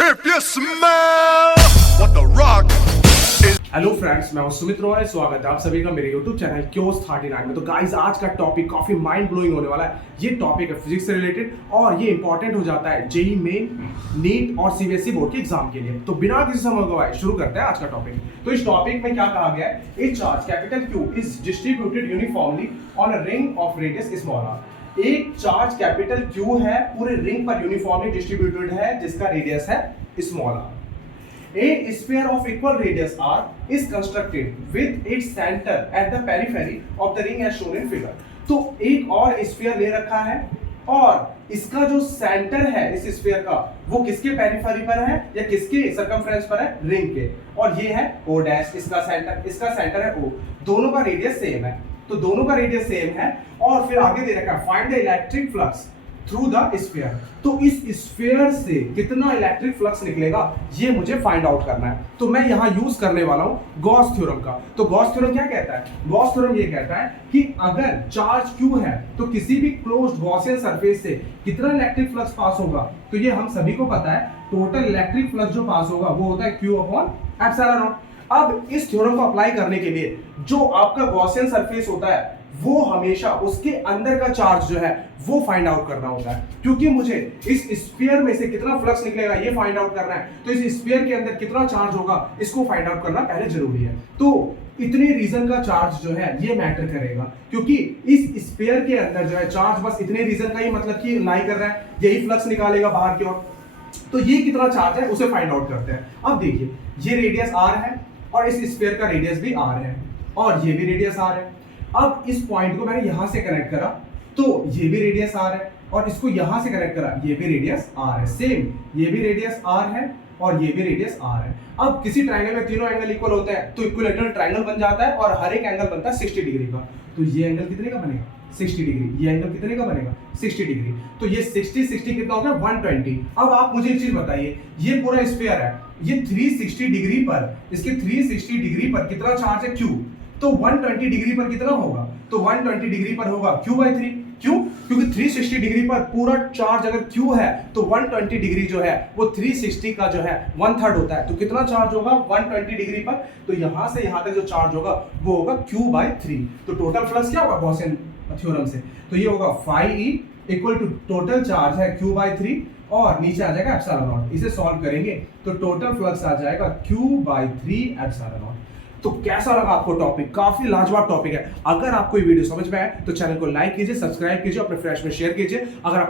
If you smell what the rock is. Hello friends, मैं हूं सुमित रॉय। स्वागत है आप सभी का मेरे YouTube चैनल क्योस 39 में। तो गाइस, आज का टॉपिक काफी माइंड ब्लोइंग होने वाला है। ये टॉपिक है फिजिक्स से रिलेटेड और ये इंपॉर्टेंट हो जाता है जेईई मेन, नीट और सीबीएसई बोर्ड के एग्जाम के लिए। तो बिना किसी समय गवाए शुरू करते हैं आज का टॉपिक। तो इस टॉपिक में क्या कहा गया है, ए charge capital Q is distributed uniformly on a ring of radius small r। एक चार्ज कैपिटल Q है, पूरे रिंग पर यूनिफॉर्मली डिस्ट्रीब्यूटेड है, जिसका रेडियस है small r। A sphere of equal radius r is constructed with its center at the periphery of the ring as shown in figure। तो एक और स्फीयर ले रखा है और इसका जो सेंटर है इस स्फीयर का, वो किसके पेरिफेरी पर है या किसके सर्कमफ्रेंस पर है, रिंग के। और ये है O डैश, इसका सेंटर है O। दोनों का रेडियस सेम है, तो दोनों का रेडियस सेम है। और फिर आगे दे रखा है find the electric flux through the sphere. तो इस स्फीयर से कितना इलेक्ट्रिक फ्लक्स निकलेगा, ये मुझे फाइंड आउट करना है। तो मैं यहां यूज करने वाला हूं गॉस थ्योरम का। तो गॉस थ्योरम क्या कहता है? गॉस थ्योरम ये कहता है कि अगर चार्ज Q है तो किसी भी क्लोज्ड गॉसियन सरफेस से कितना इलेक्ट्रिक फ्लक्स पास होगा, तो ये हम सभी को पता है। टोटल इलेक्ट्रिक फ्लक्स जो पास होगा वो होता है Q अपॉन एप्सिलॉन नॉट। अब इस थ्योरम को अप्लाई करने के लिए जो आपका गॉसियन सरफेस होता है, वो हमेशा उसके अंदर का चार्ज जो है वो फाइंड आउट करना होता है। क्योंकि मुझे इस स्फीयर में से कितना फ्लक्स निकलेगा ये फाइंड आउट करना है, तो इस स्फीयर के अंदर कितना चार्ज होगा इसको फाइंड आउट करना पहले जरूरी है। तो इतने रीजन का चार्ज जो है ये मैटर करेगा, क्योंकि इस स्फीयर के अंदर जो है चार्ज बस इतने रीजन का ही मतलब कि लाई कर रहा है, यही फ्लक्स निकालेगा बाहर की ओर। तो ये कितना चार्ज है उसे फाइंड आउट करते हैं। अब देखिए, ये रेडियस r है और इस स्फीयर का रेडियस भी r है और ये भी रेडियस r है। अब इस पॉइंट को मैंने यहां से कनेक्ट करा तो ये भी रेडियस r है, और इसको यहां से कनेक्ट करा, ये भी रेडियस r है। सेम ये भी रेडियस r है और ये भी रेडियस r है। अब किसी ट्रायंगल में तीनों एंगल इक्वल होते हैं तो इक्विलैटरल ट्रायंगल बन जाता है और हर एक एंगल बनता है 60 डिग्री का। तो ये एंगल कितने का बनेगा? 60 डिग्री। ये एंगल कितने का बनेगा? 60 डिग्री। तो ये 60 कितना हो गया? 120। अब आप मुझे एक चीज बताइए, ये पूरा स्फीयर है, ये 360 डिग्री पर, इसके 360 डिग्री पर कितना चार्ज है? Q। तो 120 डिग्री पर कितना होगा? तो 120 डिग्री पर होगा Q/3। क्यों? क्योंकि 360 डिग्री पर पूरा चार्ज अगर Q है तो 120 डिग्री जो है वो 360 का जो है 1/3 होता है। तो कितना चार्ज होगा 120 डिग्री पर? तो यहां से यहां तक जो चार्ज होगा वो होगा Q/3। तो टोटल फ्लक्स क्या होगा गॉसियन थ्योरम से? तो ये होगा phi E equal to total charge है Q/3 और नीचे आ जाएगा एप्सिलॉन नॉट। इसे सॉल्व करेंगे तो टोटल फ्लक्स आ जाएगा Q/3 एप्सिलॉन नॉट। तो कैसा लगा आपको टॉपिक? काफी लाजवाब टॉपिक है। अगर आपको ये वीडियो समझ में आए तो चैनल को लाइक कीजिए, सब्सक्राइब कीजिए, अपने फ्रेंड्स में शेयर कीजिए। अगर आपको